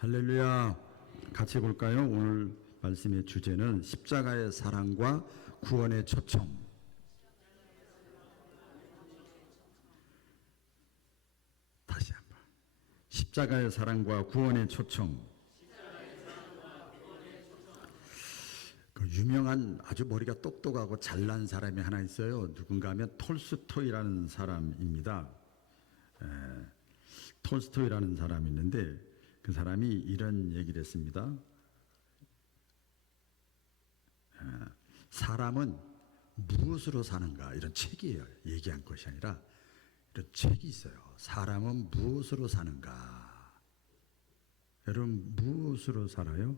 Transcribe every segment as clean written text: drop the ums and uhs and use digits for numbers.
할렐루야. 같이 볼까요? 오늘 말씀의 주제는 십자가의 사랑과 구원의 초청. 다시 한번. 십자가의 사랑과 구원의 초청. 그 유명한 아주 머리가 똑똑하고 잘난 사람이 하나 있어요. 누군가 하면 톨스토이라는 사람입니다. 톨스토이라는 사람이 있는데 그 사람이 이런 얘기를 했습니다. 사람은 무엇으로 사는가, 이런 책이에요. 얘기한 것이 아니라 이런 책이 있어요. 사람은 무엇으로 사는가. 여러분 무엇으로 살아요?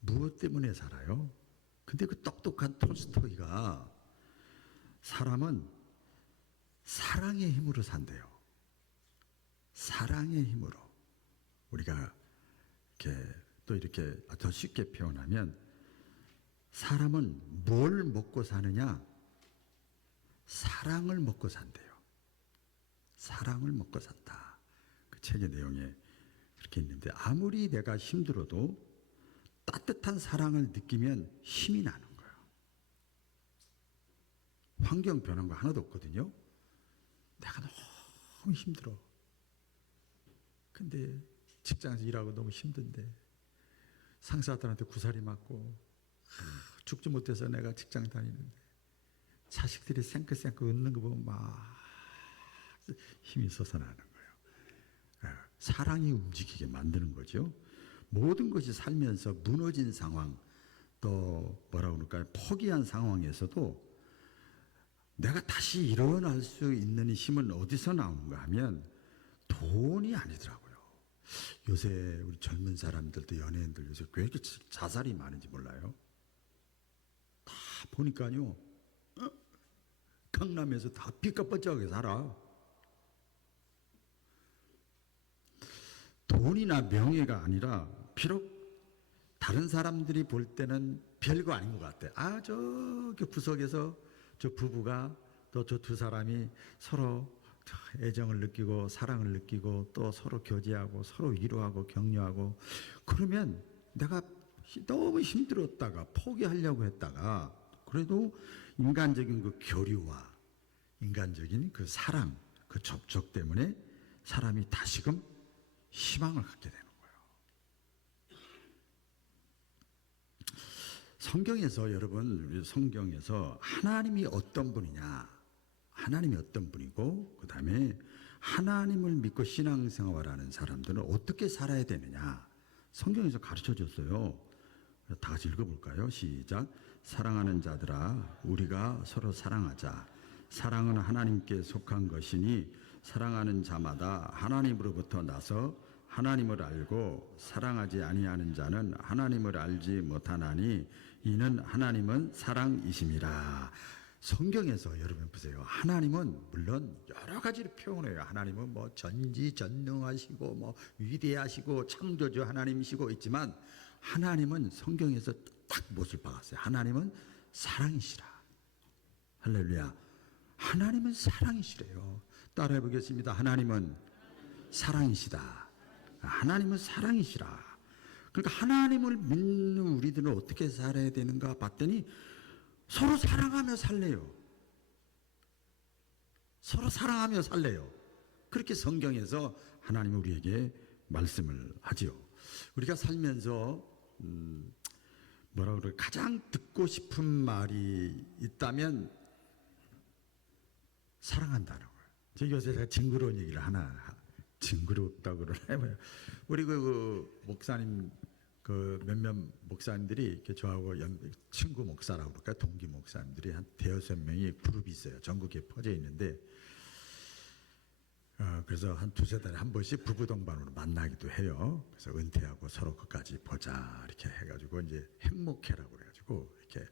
무엇 때문에 살아요? 근데 그 똑똑한 톨스토이가 사람은 사랑의 힘으로 산대요. 사랑의 힘으로. 우리가 이렇게 더 쉽게 표현하면 사람은 뭘 먹고 사느냐? 사랑을 먹고 산대요. 사랑을 먹고 산다. 그 책의 내용에 그렇게 있는데 아무리 내가 힘들어도 따뜻한 사랑을 느끼면 힘이 나는 거예요. 환경 변한 거 하나도 없거든요. 내가 너무 힘들어. 근데 직장에서 일하고 너무 힘든데 상사들한테 구사리 맞고 죽지 못해서 내가 직장 다니는데 자식들이 생긋생긋 웃는 거 보면 막 힘이 솟아나는 거예요. 사랑이 움직이게 만드는 거죠. 모든 것이 살면서 무너진 상황, 또 뭐라고 그럴까요? 포기한 상황에서도 내가 다시 일어날 수 있는 힘은 어디서 나오는가 하면 돈이 아니더라고요. 요새 우리 젊은 사람들도 연예인들 요새 왜 이렇게 자살이 많은지 몰라요? 다 보니까요, 강남에서 다 삐까뻔쩍하게 살아. 돈이나 명예가 아니라 비록 다른 사람들이 볼 때는 별거 아닌 것 같아. 저기 구석에서 저 부부가 또 저 두 사람이 서로 애정을 느끼고 사랑을 느끼고 또 서로 교제하고 서로 위로하고 격려하고 그러면 내가 너무 힘들었다가 포기하려고 했다가 그래도 인간적인 그 교류와 인간적인 그 사랑, 그 접촉 때문에 사람이 다시금 희망을 갖게 되는 거예요. 성경에서 여러분, 성경에서 하나님이 어떤 분이냐, 하나님이 어떤 분이고 그 다음에 하나님을 믿고 신앙생활하는 사람들은 어떻게 살아야 되느냐 성경에서 가르쳐줬어요. 다 같이 읽어볼까요? 시작. 사랑하는 자들아 우리가 서로 사랑하자. 사랑은 하나님께 속한 것이니 사랑하는 자마다 하나님으로부터 나서 하나님을 알고 사랑하지 아니하는 자는 하나님을 알지 못하나니 이는 하나님은 사랑이심이라. 성경에서 여러분 보세요. 하나님은 물론 여러 가지로 표현해요. 하나님은 뭐 전지전능하시고 뭐 위대하시고 창조주 하나님이시고 있지만 하나님은 성경에서 딱 못을 박았어요. 하나님은 사랑이시라. 할렐루야. 하나님은 사랑이시래요. 따라해 보겠습니다. 하나님은 사랑이시다. 하나님은 사랑이시라. 그러니까 하나님을 믿는 우리들은 어떻게 살아야 되는가 봤더니 서로 사랑하며 살래요. 서로 사랑하며 살래요. 그렇게 성경에서 하나님은 우리에게 말씀을 하지요. 우리가 살면서 뭐라 그래요? 가장 듣고 싶은 말이 있다면 사랑한다는 거예요. 저 요새 제가 징그러운 얘기를 하나, 징그럽다고 그러나요? 우리 그 목사님, 그 몇몇 목사님들이 이렇게 저하고 친구 목사라고 그럴까요? 동기 목사님들이 한 대여섯 명이 그룹이 있어요. 전국에 퍼져 있는데, 그래서 한 두세 달에 한 번씩 부부 동반으로 만나기도 해요. 그래서 은퇴하고 서로 끝까지 보자 이렇게 해가지고 이제 행복해라고 그래가지고 이렇게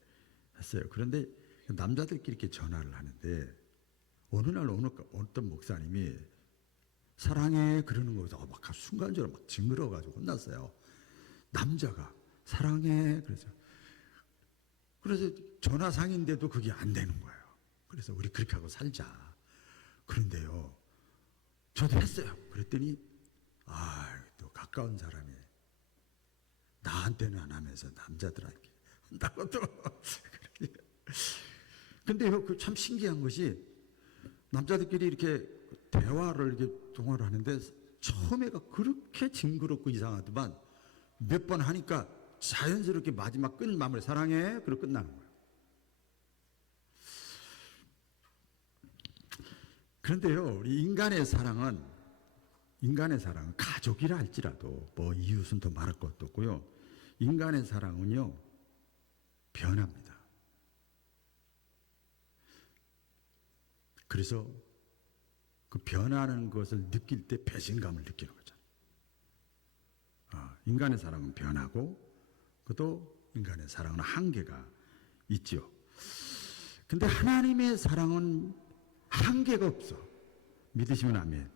했어요. 그런데 남자들끼리 이렇게 전화를 하는데 어느 날 어떤 목사님이 사랑해 그러는 거에서 막 순간적으로 막 징그러워가지고 혼났어요. 남자가 사랑해 그래서 전화상인데도 그게 안 되는 거예요. 그래서 우리 그렇게 하고 살자. 그런데요 저도 했어요. 그랬더니 또 가까운 사람이 나한테는 안 하면서 남자들한테 한다고도. 근데 참 신기한 것이 남자들끼리 이렇게 대화를 이렇게 통화를 하는데 처음에가 그렇게 징그럽고 이상하더만 몇 번 하니까 자연스럽게 마지막 끝마무리 사랑해 그러고 끝나는 거예요. 그런데요, 우리 인간의 사랑은 가족이라 할지라도 뭐 이웃은 더 말할 것도 없고요. 인간의 사랑은요 변합니다. 그래서 그 변하는 것을 느낄 때 배신감을 느끼는 거죠. 인간의 사랑은 변하고 그것도 인간의 사랑은 한계가 있죠. 근데 하나님의 사랑은 한계가 없어. 믿으시면 아멘.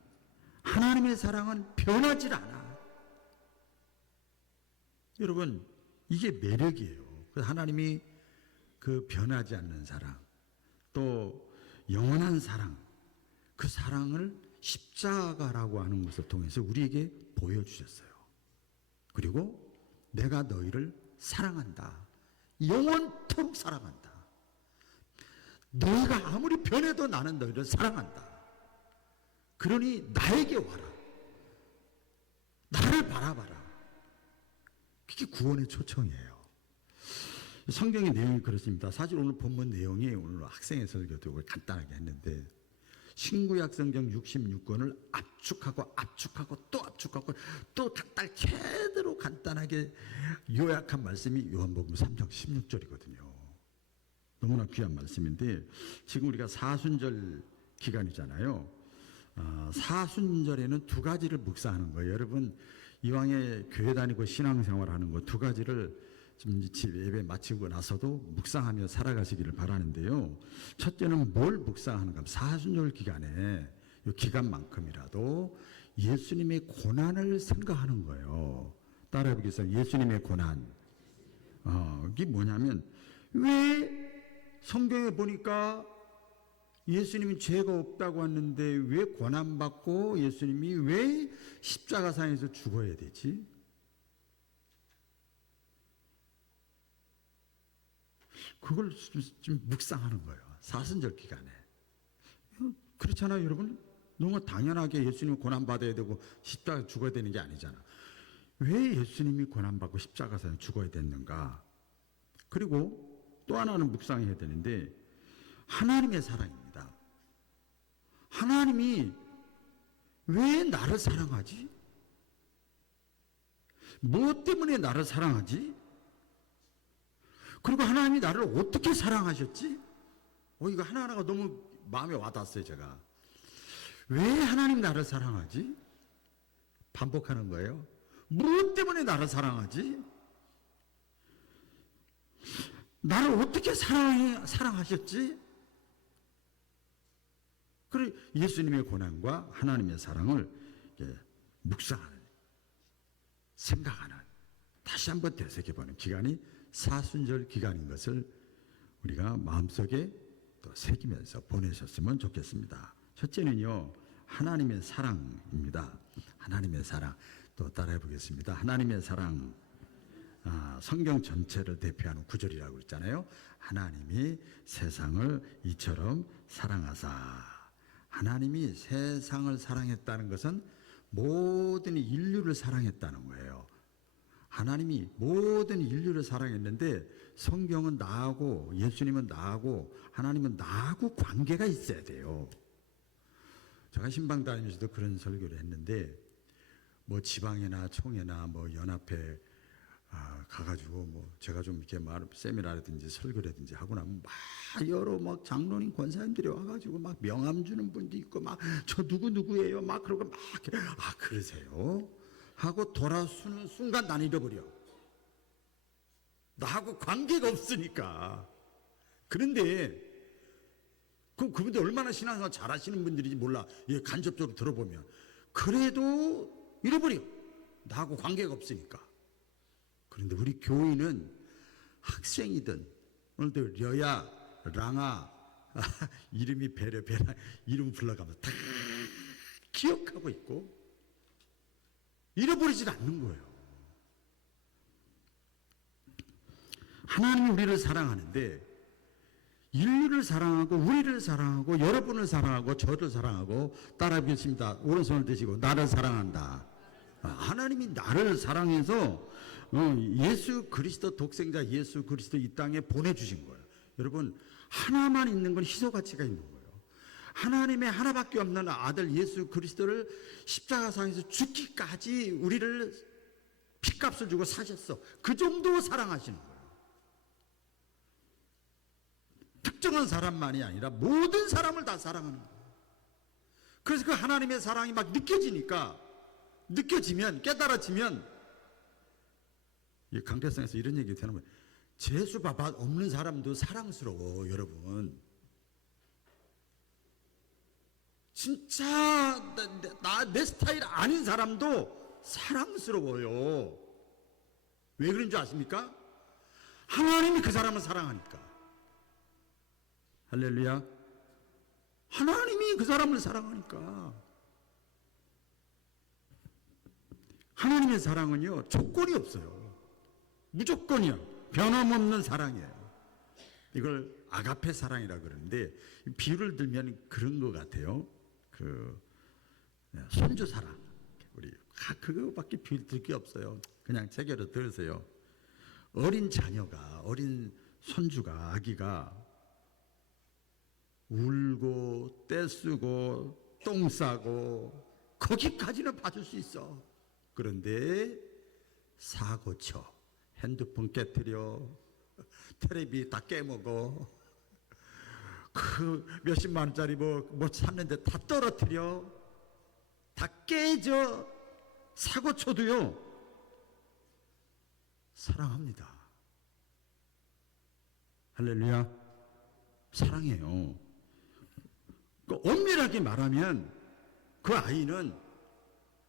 하나님의 사랑은 변하질 않아. 여러분 이게 매력이에요. 하나님이 그 변하지 않는 사랑, 또 영원한 사랑, 그 사랑을 십자가라고 하는 것을 통해서 우리에게 보여주셨어요. 그리고 내가 너희를 사랑한다. 영원토록 사랑한다. 너희가 아무리 변해도 나는 너희를 사랑한다. 그러니 나에게 와라. 나를 바라봐라. 그게 구원의 초청이에요. 성경의 내용이 그렇습니다. 사실 오늘 본문 내용이 오늘 학생의 설교도 간단하게 했는데 신구약 성경 66권을 압축하고 또 압축하고 또 닭달 제대로 간단하게 요약한 말씀이 요한복음 3장 16절이거든요. 너무나 귀한 말씀인데 지금 우리가 사순절 기간이잖아요. 사순절에는 두 가지를 묵상하는 거예요. 여러분 이왕에 교회 다니고 신앙생활하는 거 두 가지를 좀 예배 마치고 나서도 묵상하며 살아가시기를 바라는데요. 첫째는 뭘 묵상하는가? 사순절 기간에 이 기간만큼이라도 예수님의 고난을 생각하는 거예요. 따라해 보겠습니다. 예수님의 고난. 이게 뭐냐면 왜 성경에 보니까 예수님이 죄가 없다고 했는데 왜 고난받고 예수님이 왜 십자가상에서 죽어야 되지? 그걸 좀 묵상하는 거예요. 사순절 기간에. 그렇잖아요, 여러분. 너무 당연하게 예수님이 고난받아야 되고 십자가 죽어야 되는 게 아니잖아. 왜 예수님이 고난받고 십자가상에 죽어야 됐는가? 그리고 또 하나는 묵상해야 되는데 하나님의 사랑입니다. 하나님이 왜 나를 사랑하지? 무엇 때문에 나를 사랑하지? 그리고 하나님이 나를 어떻게 사랑하셨지? 이거 하나하나가 너무 마음에 와닿았어요, 제가. 왜 하나님 나를 사랑하지? 반복하는 거예요. 무엇 때문에 나를 사랑하지? 나를 어떻게 사랑하셨지? 그리고 예수님의 고난과 하나님의 사랑을 묵상하는, 생각하는, 다시 한번 되새겨보는 기간이 사순절 기간인 것을 우리가 마음속에 또 새기면서 보내셨으면 좋겠습니다. 첫째는요, 하나님의 사랑입니다. 하나님의 사랑. 또 따라해 보겠습니다. 하나님의 사랑. 성경 전체를 대표하는 구절이라고 했잖아요. 하나님이 세상을 이처럼 사랑하사. 하나님이 세상을 사랑했다는 것은 모든 인류를 사랑했다는 거예요. 하나님이 모든 인류를 사랑했는데 성경은 나하고 예수님은 나하고 하나님은 나하고 관계가 있어야 돼요. 제가 신방 다니면서도 그런 설교를 했는데 뭐 지방이나 총회나 뭐 연합회 가가지고 뭐 제가 좀 이렇게 세미나라든지 설교라든지 하고 나면 막 여러 막 장로님 권사님들이 와가지고 막 명함 주는 분도 있고 막 저 누구예요 막 그러고 막 그러세요 하고 돌아서는 순간 난 잃어버려. 나하고 관계가 없으니까. 그런데 그분들 얼마나 신앙생활 잘하시는 분들인지 몰라. 간접적으로 들어보면 그래도 잃어버려. 나하고 관계가 없으니까. 그런데 우리 교인은 학생이든 오늘도 려야, 랑아 이름이 베라 이름 불러가면서 다 기억하고 있고 잃어버리질 않는 거예요. 하나님이 우리를 사랑하는데 인류를 사랑하고 우리를 사랑하고 여러분을 사랑하고 저를 사랑하고 따라 하겠습니다. 오른손을 드시고 나를 사랑한다. 하나님이 나를 사랑해서 예수 그리스도 독생자 예수 그리스도 이 땅에 보내주신 거예요. 여러분 하나만 있는 건 희소 가치가 있는 거예요. 하나님의 하나밖에 없는 아들 예수 그리스도를 십자가상에서 죽기까지 우리를 피값을 주고 사셨어. 그 정도 사랑하시는 거예요. 특정한 사람만이 아니라 모든 사람을 다 사랑하는 거예요. 그래서 그 하나님의 사랑이 막 느껴지면 깨달아지면 이 강대상에서 이런 얘기 되는 거예요. 재수밥 없는 사람도 사랑스러워. 여러분 진짜 내 스타일 아닌 사람도 사랑스러워요. 왜 그런 줄 아십니까? 하나님이 그 사람을 사랑하니까. 할렐루야. 하나님이 그 사람을 사랑하니까. 하나님의 사랑은요 조건이 없어요. 무조건이야. 변함없는 사랑이에요. 이걸 아가페 사랑이라 그러는데 비유를 들면 그런 것 같아요. 그 손주 사랑. 우리 그거밖에 비유 들 게 없어요. 그냥 제대로 들으세요. 어린 자녀가 어린 손주가 아기가 울고 떼쓰고 똥 싸고 거기까지는 봐줄 수 있어. 그런데 사고 쳐 핸드폰 깨뜨려 텔레비 다 깨먹어 그 몇십만 원짜리 뭐 샀는데 다 떨어뜨려 다 깨져. 사고 쳐도요 사랑합니다. 할렐루야. 사랑해요. 엄밀하게 말하면 그 아이는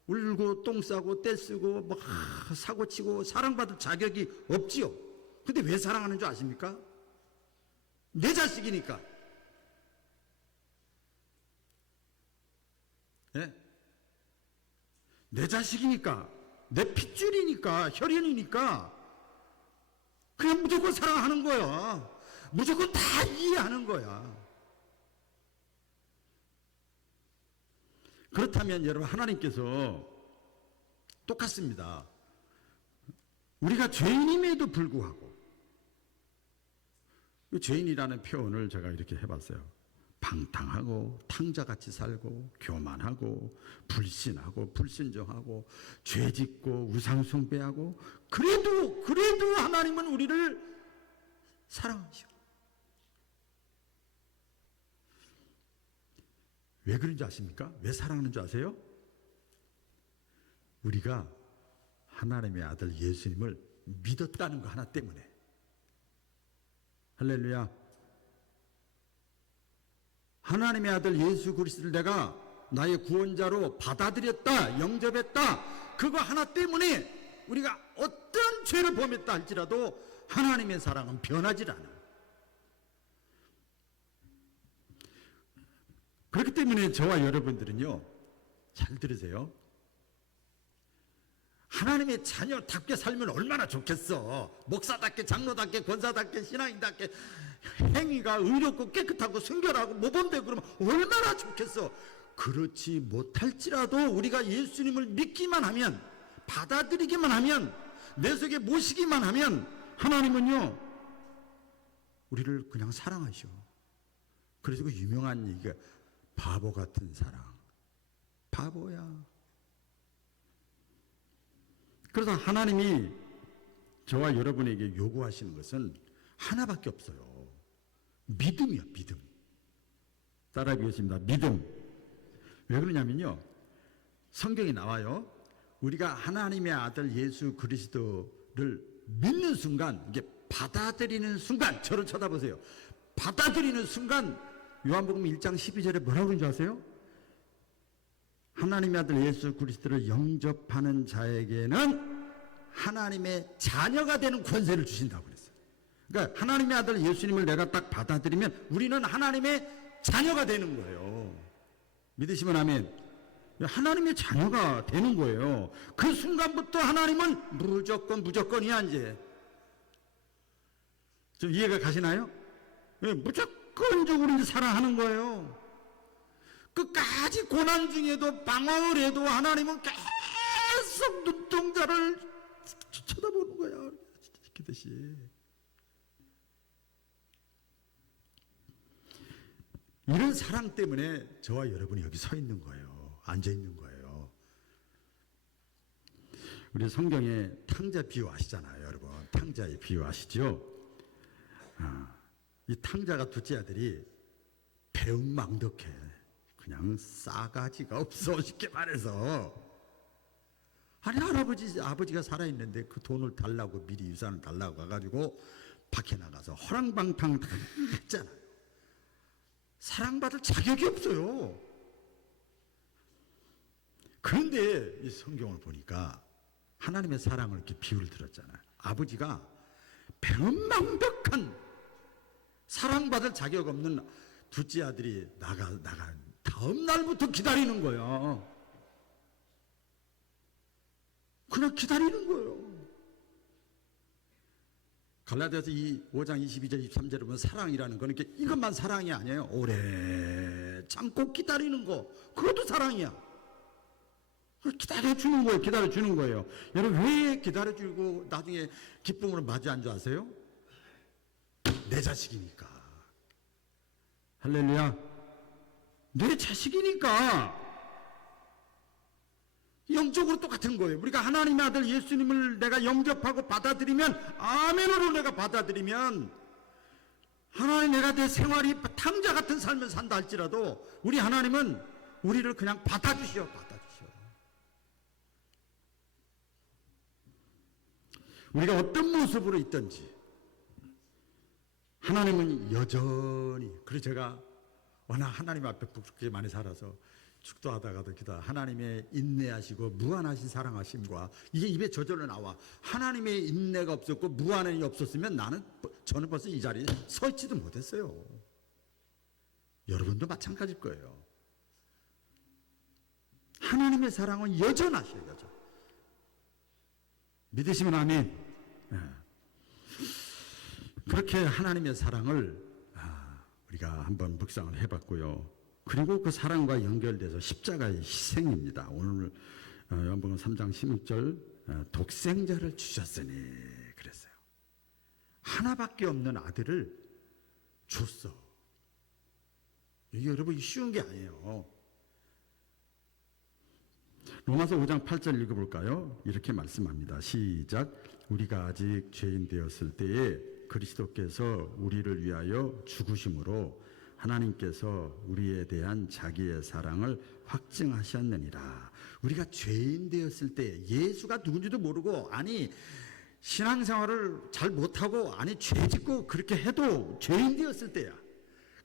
울고 똥 싸고 떼쓰고 막 사고치고 사랑받을 자격이 없지요. 근데 왜 사랑하는 줄 아십니까? 내 자식이니까. 네? 내 자식이니까 내 핏줄이니까 혈연이니까 그냥 무조건 사랑하는 거야. 무조건 다 이해하는 거야. 그렇다면 여러분 하나님께서 똑같습니다. 우리가 죄인임에도 불구하고 죄인이라는 표현을 제가 이렇게 해봤어요. 방탕하고 탕자같이 살고 교만하고 불신하고 불신정하고 죄짓고 우상숭배하고 그래도 하나님은 우리를 사랑하셔. 왜 그런지 아십니까? 왜 사랑하는 줄 아세요? 우리가 하나님의 아들 예수님을 믿었다는 거 하나 때문에. 할렐루야. 하나님의 아들 예수 그리스도를 내가 나의 구원자로 받아들였다, 영접했다. 그거 하나 때문에 우리가 어떤 죄를 범했다 할지라도 하나님의 사랑은 변하지 않아. 그렇기 때문에 저와 여러분들은요, 잘 들으세요. 하나님의 자녀답게 살면 얼마나 좋겠어. 목사답게, 장로답게, 권사답게, 신앙인답게 행위가 의롭고 깨끗하고 순결하고 모범되고 그러면 얼마나 좋겠어. 그렇지 못할지라도 우리가 예수님을 믿기만 하면, 받아들이기만 하면, 내 속에 모시기만 하면 하나님은요 우리를 그냥 사랑하셔. 그래서 그 유명한 얘기가 바보 같은 사랑. 바보야. 그래서 하나님이 저와 여러분에게 요구하시는 것은 하나밖에 없어요. 믿음이요, 믿음. 따라해 보겠습니다. 믿음. 왜 그러냐면요, 성경에 나와요. 우리가 하나님의 아들 예수 그리스도를 믿는 순간, 이게 받아들이는 순간, 저를 쳐다보세요. 받아들이는 순간 요한복음 1장 12절에 뭐라고 그런지 아세요? 하나님의 아들 예수 그리스도를 영접하는 자에게는 하나님의 자녀가 되는 권세를 주신다고 그랬어요. 그러니까 하나님의 아들 예수님을 내가 딱 받아들이면 우리는 하나님의 자녀가 되는 거예요. 믿으시면 아멘. 하나님의 자녀가 되는 거예요. 그 순간부터 하나님은 무조건이야 이제. 좀 이해가 가시나요? 무조건적으로 사랑하는 거예요. 끝까지 고난 중에도 방황을 해도 하나님은 계속 눈동자를 쳐다보는 거야. 지키듯이. 이런 사랑 때문에 저와 여러분이 여기 서 있는 거예요. 앉아 있는 거예요. 우리 성경에 탕자 비유 아시잖아요, 여러분. 탕자의 비유 아시죠? 이 탕자가 둘째 아들이 배은망덕해. 그냥 싸가지가 없어, 쉽게 말해서. 아니, 아버지가 살아있는데 그 돈을 달라고, 미리 유산을 달라고 가가지고 밖에 나가서 허랑방탕 다 했잖아요. 사랑받을 자격이 없어요. 그런데 이 성경을 보니까 하나님의 사랑을 이렇게 비유를 들었잖아요. 아버지가 배은망덕한 사랑받을 자격 없는 둘째 아들이 나간 다음 날부터 기다리는 거야. 그냥 기다리는 거예요. 갈라디아서 5장 22절 23절에 보면 사랑이라는 거는 이것만 사랑이 아니에요. 오래 참고 기다리는 거, 그것도 사랑이야. 기다려주는 거예요. 기다려주는 거예요. 여러분, 왜 기다려주고 나중에 기쁨으로 맞이한 줄 아세요? 내 자식이니까. 할렐루야. 내 자식이니까. 영적으로 똑같은 거예요. 우리가 하나님의 아들 예수님을 내가 영접하고 받아들이면, 아멘으로 내가 받아들이면, 하나님 내가 내 생활이 탕자 같은 삶을 산다 할지라도 우리 하나님은 우리를 그냥 받아주셔. 우리가 어떤 모습으로 있든지 하나님은 여전히. 그래서 제가 워낙 하나님 앞에 그렇게 많이 살아서 축도하다가도 기다 하나님의 인내하시고 무한하신 사랑하심과, 이게 입에 저절로 나와. 하나님의 인내가 없었고 무한함이 없었으면 저는 벌써 이 자리에 서 있지도 못했어요. 여러분도 마찬가지일 거예요. 하나님의 사랑은 여전하셔요. 여전. 믿으시면 아멘. 그렇게 하나님의 사랑을 우리가 한번 묵상을 해봤고요. 그리고 그 사랑과 연결돼서 십자가의 희생입니다. 오늘 요한복음 3장 16절 독생자를 주셨으니 그랬어요. 하나밖에 없는 아들을 줬어. 이게 여러분 쉬운 게 아니에요. 로마서 5장 8절 읽어볼까요? 이렇게 말씀합니다. 시작. 우리가 아직 죄인 되었을 때에 그리스도께서 우리를 위하여 죽으심으로 하나님께서 우리에 대한 자기의 사랑을 확증하셨느니라. 우리가 죄인 되었을 때, 예수가 누군지도 모르고, 아니 신앙생활을 잘 못하고, 아니 죄짓고 그렇게 해도 죄인 되었을 때야.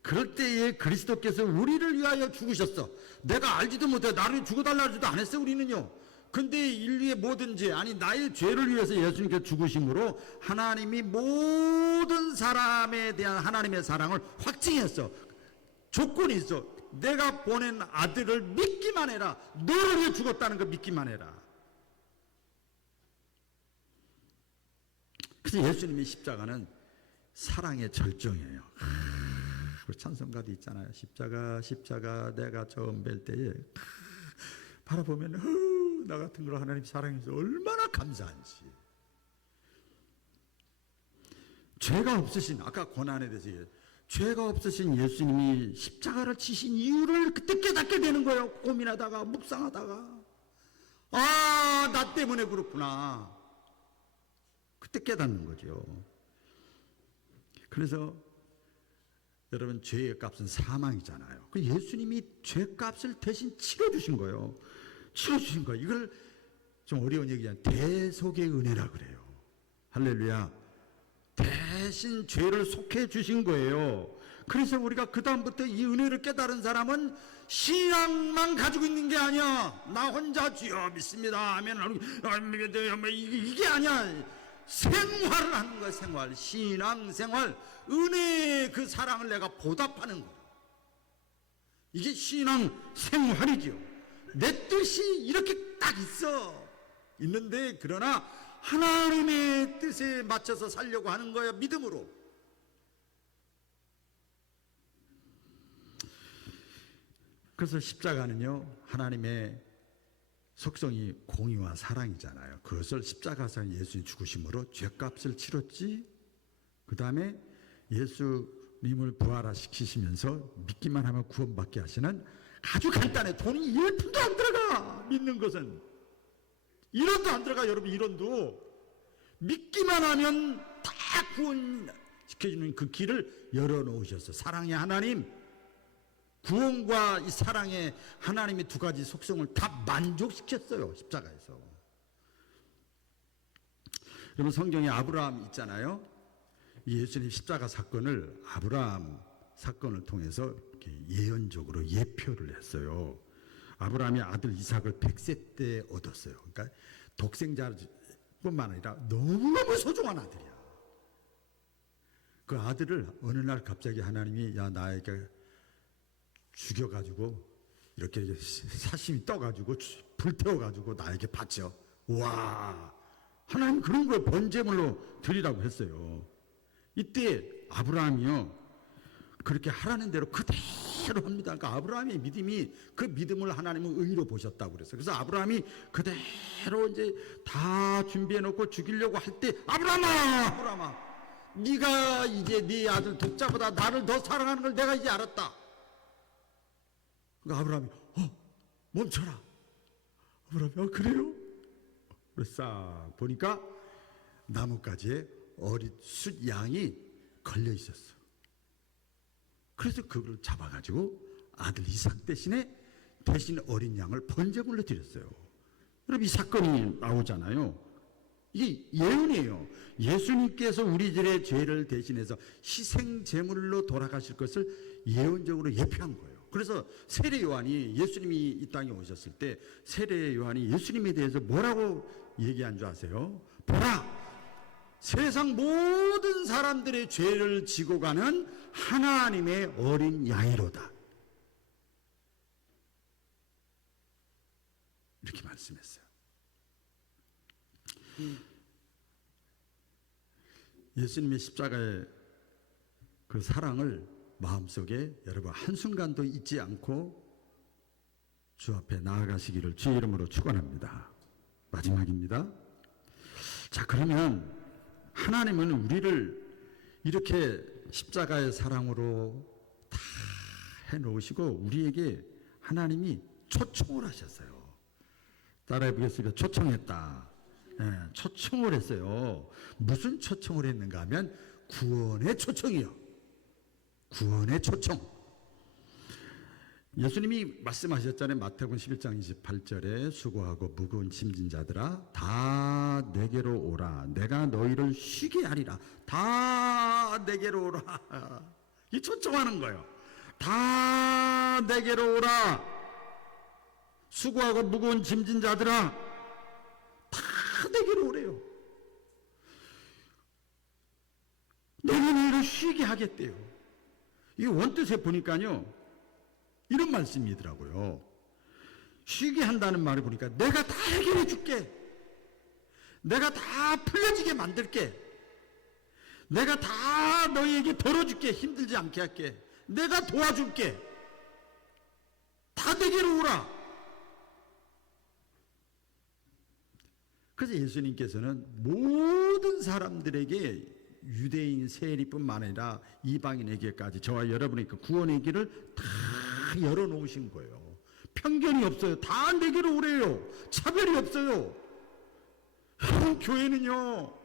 그럴 때에 그리스도께서 우리를 위하여 죽으셨어. 내가 알지도 못해. 나를 죽어달라 하지도 안 했어 우리는요. 근데 인류의 뭐든지, 아니 나의 죄를 위해서 예수님께서 죽으심으로 하나님이 모든 사람에 대한 하나님의 사랑을 확증했어. 조건이 있어. 내가 보낸 아들을 믿기만 해라. 너를 위해 죽었다는 거 믿기만 해라. 그래서 예수님의 십자가는 사랑의 절정이에요. 우리 찬송가도 있잖아요. 십자가 내가 처음 뵐 때에 바라보면 나 같은 걸 하나님 사랑해서 얼마나 감사한지. 죄가 없으신, 아까 고난에 대해서 죄가 없으신 예수님이 십자가를 치신 이유를 그때 깨닫게 되는 거예요. 고민하다가 묵상하다가 나 때문에 그렇구나. 그때 깨닫는 거죠. 그래서 여러분, 죄의 값은 사망이잖아요. 그 예수님이 죄값을 대신 치러주신 거예요. 치러주신 거예요. 이걸 좀 어려운 얘기잖아요. 대속의 은혜라 그래요. 할렐루야. 대신 죄를 속해 주신 거예요. 그래서 우리가 그 다음부터 이 은혜를 깨달은 사람은 신앙만 가지고 있는 게 아니야. 나 혼자 주여 믿습니다 하면 이게 아니야. 생활을 하는 거야. 생활, 신앙생활, 은혜의 그 사랑을 내가 보답하는 거야. 이게 신앙생활이죠. 내 뜻이 이렇게 딱 있는데, 그러나 하나님의 뜻에 맞춰서 살려고 하는 거야. 믿음으로. 그래서 십자가는요, 하나님의 속성이 공의와 사랑이잖아요. 그것을 십자가에서 예수님 죽으심으로 죄값을 치렀지. 그 다음에 예수님을 부활시키시면서 믿기만 하면 구원받게 하시는, 아주 간단해. 돈이 1푼도 안 들어가. 믿는 것은 1원도 안 들어가. 여러분, 1원도 믿기만 하면 다 구원시켜주는 그 길을 열어놓으셨어요. 사랑의 하나님, 구원과 이 사랑의 하나님의 두 가지 속성을 다 만족시켰어요, 십자가에서. 여러분, 성경에 아브라함 있잖아요. 예수님 십자가 사건을 아브라함 사건을 통해서 이렇게 예언적으로 예표를 했어요. 아브라함이 아들 이삭을 100세 때 얻었어요. 그러니까 독생자뿐만 아니라 너무너무 소중한 아들이야. 그 아들을 어느 날 갑자기 하나님이, 야, 나에게 죽여가지고 이렇게 사심이 떠가지고 불태워가지고 나에게 바쳐. 와, 하나님 그런 걸 번제물로 드리라고 했어요. 이때 아브라함이요, 그렇게 하라는 대로 그대로 합니다. 그러니까 아브라함의 믿음이, 그 믿음을 하나님은 의로 보셨다고 그랬어요. 그래서 아브라함이 그대로 이제 다 준비해 놓고 죽이려고 할 때, 아브라함아, 네가 이제 네 아들 독자보다 나를 더 사랑하는 걸 내가 이제 알았다. 그러니까 아브라함이 멈춰라. 아브라함이 그래요? 그래서 싹 보니까 나뭇가지에 어린 숫 양이 걸려 있었어. 그래서 그걸 잡아가지고 아들 이삭 대신 어린 양을 번제물로 드렸어요. 여러분, 이 사건이 나오잖아요. 이게 예언이에요. 예수님께서 우리들의 죄를 대신해서 희생 제물로 돌아가실 것을 예언적으로 예표한 거예요. 그래서 세례 요한이, 예수님이 이 땅에 오셨을 때 세례 요한이 예수님에 대해서 뭐라고 얘기한 줄 아세요? 보라, 세상 모든 사람들의 죄를 지고 가는 하나님의 어린 양이로다. 이렇게 말씀했어요. 예수님의 십자가의 그 사랑을 마음속에 여러분 한순간도 잊지 않고 주 앞에 나아가시기를 주의 이름으로 축원합니다. 마지막입니다. 자, 그러면 하나님은 우리를 이렇게 십자가의 사랑으로 다 해놓으시고 우리에게 하나님이 초청을 하셨어요. 따라해 보겠습니다. 초청했다. 네, 초청을 했어요. 무슨 초청을 했는가 하면 구원의 초청이요. 구원의 초청. 예수님이 말씀하셨잖아요. 마태복음 11장 28절에 수고하고 무거운 짐진 자들아 다 내게로 오라. 내가 너희를 쉬게 하리라. 다 내게로 오라. 이 초청하는 거예요. 다 내게로 오라. 수고하고 무거운 짐진 자들아 다 내게로 오래요. 내가 너희를 쉬게 하겠대요. 이 원뜻에 보니까요, 이런 말씀이더라고요. 쉬게 한다는 말을 보니까 내가 다 해결해 줄게. 내가 다 풀려지게 만들게. 내가 다 너희에게 덜어줄게. 힘들지 않게 할게. 내가 도와줄게. 다 내게로 오라. 그래서 예수님께서는 모든 사람들에게 유대인 세리뿐만 아니라 이방인에게까지 저와 여러분에게 구원의 길을 다 열어놓으신 거예요. 편견이 없어요. 다 내게로 오래요. 차별이 없어요. 교회는요,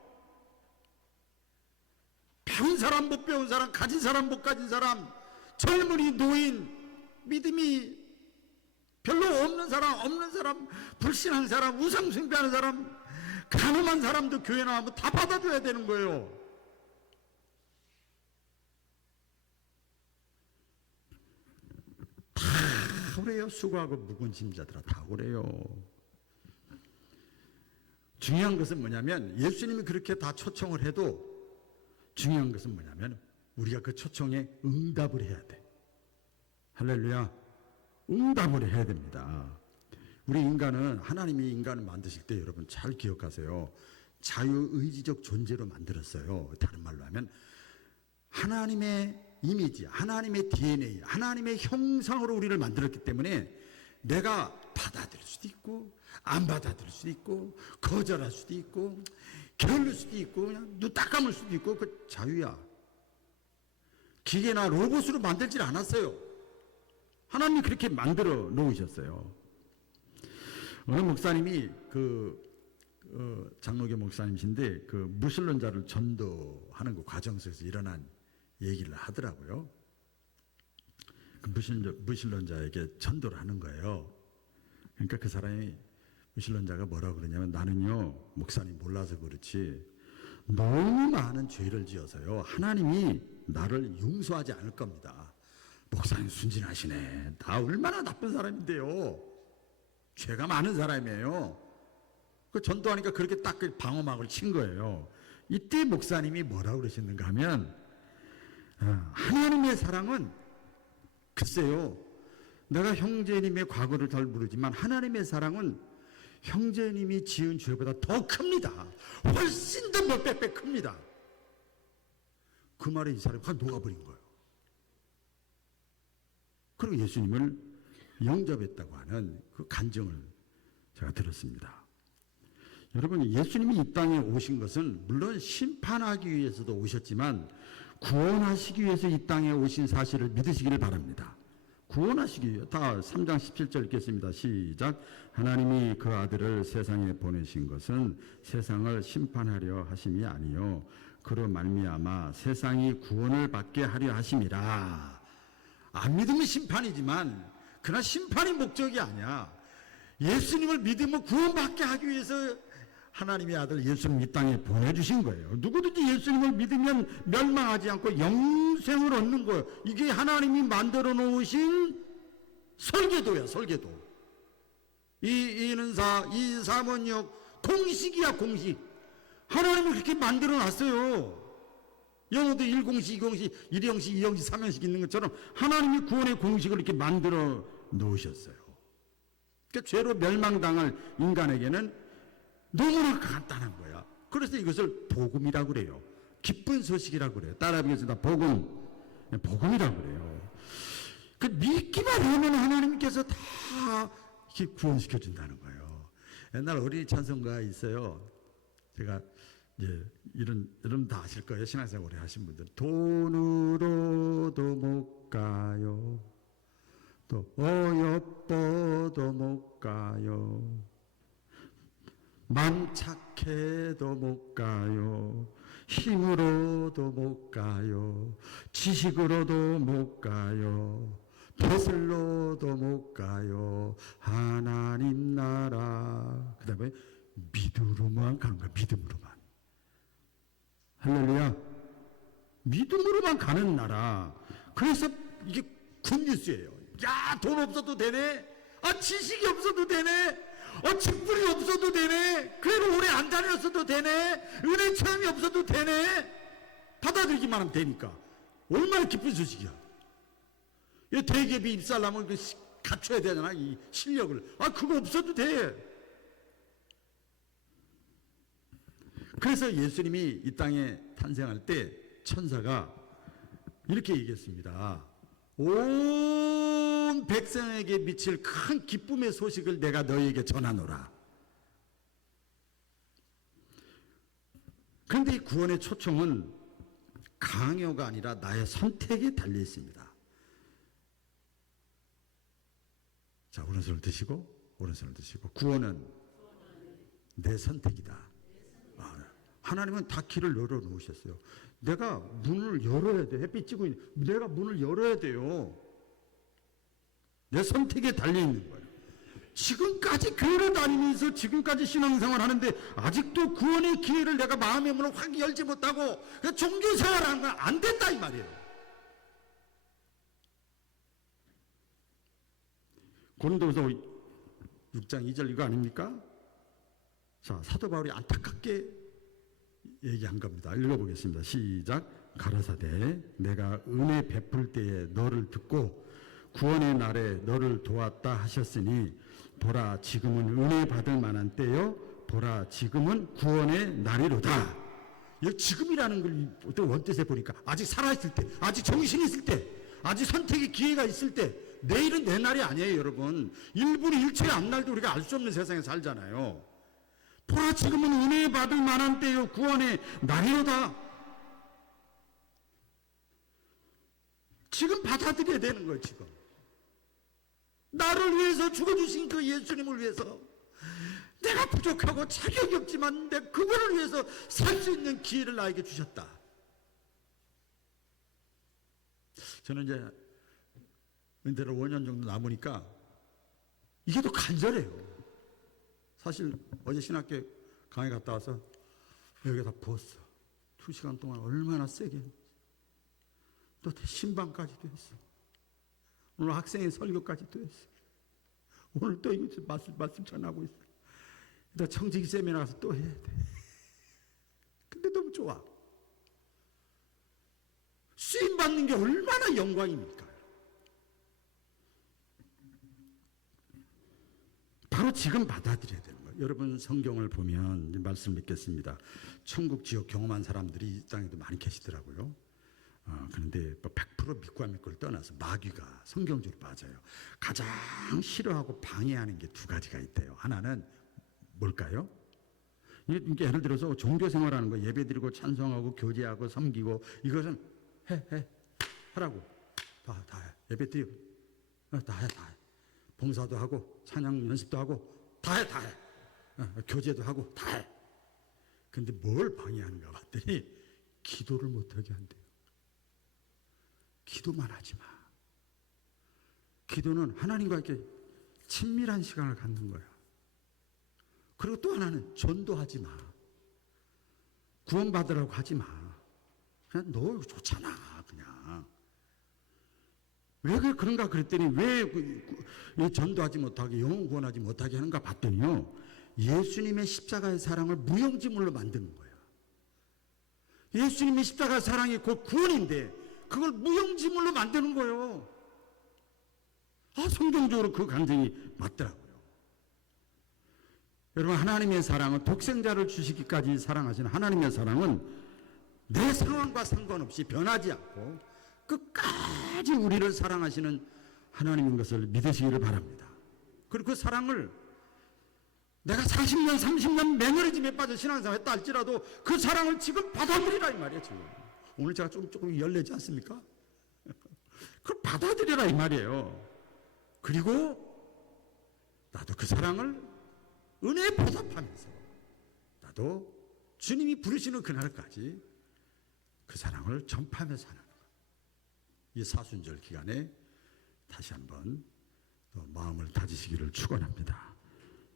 배운 사람 못 배운 사람, 가진 사람 못 가진 사람, 젊은이 노인, 믿음이 별로 없는 사람, 불신한 사람, 우상 숭배하는 사람, 가늠한 사람도 교회 나오면 다 받아줘야 되는 거예요. 다 오래요. 수고하고 무거운 짐자들아 다 오래요. 중요한 것은 뭐냐면 예수님이 그렇게 다 초청을 해도 중요한 것은 뭐냐면 우리가 그 초청에 응답을 해야 돼. 할렐루야. 응답을 해야 됩니다. 우리 인간은 하나님이 인간을 만드실 때 여러분 잘 기억하세요. 자유의지적 존재로 만들었어요. 다른 말로 하면 하나님의 이미지, 하나님의 DNA, 하나님의 형상으로 우리를 만들었기 때문에 내가 받아들일 수도 있고 안 받아들일 수도 있고 거절할 수도 있고 게을릴 수도 있고 그냥 눈 딱 감을 수도 있고 그 자유야. 기계나 로봇으로 만들질 않았어요. 하나님이 그렇게 만들어 놓으셨어요. 어느 목사님이 장로교 목사님이신데 그 무신론자를 전도하는 그 과정 속에서 일어난 얘기를 하더라고요. 그 무신론자에게 전도를 하는 거예요. 그러니까 그 사람이 무신론자가 뭐라고 그러냐면 나는요 목사님 몰라서 그렇지 너무 많은 죄를 지어서요 하나님이 나를 용서하지 않을 겁니다. 목사님 순진하시네. 나 얼마나 나쁜 사람인데요. 죄가 많은 사람이에요. 그 전도하니까 그렇게 딱 방어막을 친 거예요. 이때 목사님이 뭐라고 그러셨는가 하면 하나님의 사랑은 글쎄요 내가 형제님의 과거를 잘 모르지만 하나님의 사랑은 형제님이 지은 죄보다 더 큽니다. 훨씬 더 몇백 배 큽니다. 그 말에 이 사람이 확 녹아버린 거예요. 그리고 예수님을 영접했다고 하는 그 간증을 제가 들었습니다. 여러분 예수님이 이 땅에 오신 것은 물론 심판하기 위해서도 오셨지만 구원하시기 위해서 이 땅에 오신 사실을 믿으시기를 바랍니다. 구원하시기 위해 다 3장 17절 읽겠습니다. 시작. 하나님이 그 아들을 세상에 보내신 것은 세상을 심판하려 하심이 아니요 그로 말미암아 세상이 구원을 받게 하려 하심이라. 안 믿으면 심판이지만 그러나 심판이 목적이 아니야. 예수님을 믿으면 구원받게 하기 위해서 하나님의 아들 예수님 이 땅에 보내주신 거예요. 누구든지 예수님을 믿으면 멸망하지 않고 영생을 얻는 거예요. 이게 하나님이 만들어 놓으신 설계도야. 설계도. 이는사 이사문역 공식이야. 공식. 하나님이 그렇게 만들어 놨어요. 영어도 1공식 2공식 1형식 2형식 3형식 있는 것처럼 하나님이 구원의 공식을 이렇게 만들어 놓으셨어요. 그러니까 죄로 멸망당할 인간에게는 너무나 간단한 거야. 그래서 이것을 복음이라고 그래요. 기쁜 소식이라고 그래요. 따라하겠습니다. 복음이라고 그래요. 그 믿기만 하면 하나님께서 다 이렇게 구원시켜 준다는 거예요. 옛날 어린이 찬송가 있어요. 제가 이제 이런 다 아실 거예요. 신앙생활 오래 하신 분들. 돈으로도 못 가요. 또 어여뻐도 못 가요. 맘 착해도 못 가요. 힘으로도 못 가요. 지식으로도 못 가요. 벼슬로도 못 가요. 하나님 나라. 그 다음에 믿음으로만 가는 거야. 믿음으로만. 할렐루야. 믿음으로만 가는 나라. 그래서 이게 굿뉴스예요. 야, 돈 없어도 되네. 아, 지식이 없어도 되네. 직분이 없어도 되네. 그래도 오래 안 다녔어도 되네. 은혜 체험이 없어도 되네. 받아들이기만 하면 되니까. 얼마나 기쁜 소식이야. 이 대기업이 입사하려면 갖춰야 되잖아. 이 실력을. 아, 그거 없어도 돼. 그래서 예수님이 이 땅에 탄생할 때 천사가 이렇게 얘기했습니다. 온 백성에게 미칠 큰 기쁨의 소식을 내가 너희에게 전하노라. 그런데 이 구원의 초청은 강요가 아니라 나의 선택에 달려 있습니다. 자, 오른손을 드시고 오른손을 드시고. 구원은 내 선택이다. 하나님은 다 길을 열어놓으셨어요. 내가 문을 열어야 돼. 햇빛 찌고 있는 내가 문을 열어야 돼요. 내 선택에 달려있는 거예요. 지금까지 교회를 다니면서 지금까지 신앙생활 하는데 아직도 구원의 기회를 내가 마음의 문을 확 열지 못하고 종교생활하는 건 안 된다 이 말이에요. 고린도후서 6장 2절 이거 아닙니까? 자, 사도 바울이 안타깝게 얘기한 겁니다. 읽어보겠습니다. 시작. 가라사대 내가 은혜 베풀 때에 너를 듣고 구원의 날에 너를 도왔다 하셨으니 보라 지금은 은혜 받을 만한 때요 보라 지금은 구원의 날이로다. 지금이라는 걸 또 원뜻에 보니까 아직 살아있을 때, 아직 정신이 있을 때, 아직 선택의 기회가 있을 때, 내일은 내 날이 아니에요, 여러분. 1분 1초의 앞날도 우리가 알 수 없는 세상에 살잖아요. 보라, 지금은 은혜 받을 만한 때요, 구원의 날이로다. 지금 받아들여야 되는 거예요, 지금. 나를 위해서 죽어주신 그 예수님을 위해서 내가 부족하고 자격이 없지만 내 그거를 위해서 살 수 있는 기회를 나에게 주셨다. 저는 이제 은퇴를 5년 정도 남으니까 이게 더 간절해요. 사실 어제 신학교 강의 갔다 와서 여기다 부었어. 2시간 동안 얼마나 세게 또 신방까지도 했어. 오늘 학생의 설교까지도 했어. 오늘 또 이거 말씀 전하고 있어. 나 청지기 세미나 가서 또 해야 돼. 근데 너무 좋아. 쓰임 받는 게 얼마나 영광입니까? 바로 지금 받아들여야 되는 거예요. 여러분 성경을 보면 말씀 맺겠습니다. 천국 지옥 경험한 사람들이 이 땅에도 많이 계시더라고요. 그런데 100% 믿고 안 믿고를 떠나서 마귀가 성경적으로 맞아요. 가장 싫어하고 방해하는 게 두 가지가 있대요. 하나는 뭘까요? 이게 예를 들어서 종교 생활하는 거, 예배드리고 찬송하고 교제하고 섬기고, 이것은 하라고 다 해. 예배드리고 다 해. 봉사도 하고 찬양 연습도 하고 다 해. 교제도 하고 다 해. 근데 뭘 방해하는가 봤더니 기도를 못하게 한대요. 기도만 하지 마. 기도는 하나님과 이렇게 친밀한 시간을 갖는 거야. 그리고 또 하나는 전도하지 마. 구원받으라고 하지 마. 그냥 너 좋잖아, 그냥. 왜 그런가 그랬더니 왜 전도하지 못하게, 영혼 구원하지 못하게 하는가 봤더니요, 예수님의 십자가의 사랑을 무용지물로 만드는 거야. 예수님의 십자가의 사랑이 곧 구원인데 그걸 무용지물로 만드는 거예요. 성경적으로 그 감정이 맞더라고요. 여러분, 하나님의 사랑은 독생자를 주시기까지 사랑하시는 하나님의 사랑은 내 상황과 상관없이 변하지 않고 끝까지 우리를 사랑하시는 하나님인 것을 믿으시기를 바랍니다. 그리고 그 사랑을 내가 40년, 30년 매너리즘에 빠져 신앙생활 했다 할지라도 그 사랑을 지금 받아들이라 이 말이에요. 지금 오늘 제가 조금 열내지 않습니까? 그걸 받아들여라 이 말이에요. 그리고 나도 그 사랑을 은혜에 보답하면서 나도 주님이 부르시는 그날까지 그 사랑을 전파하며 사는 것. 이 사순절 기간에 다시 한번 또 마음을 다지시기를 축원합니다.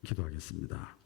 기도하겠습니다.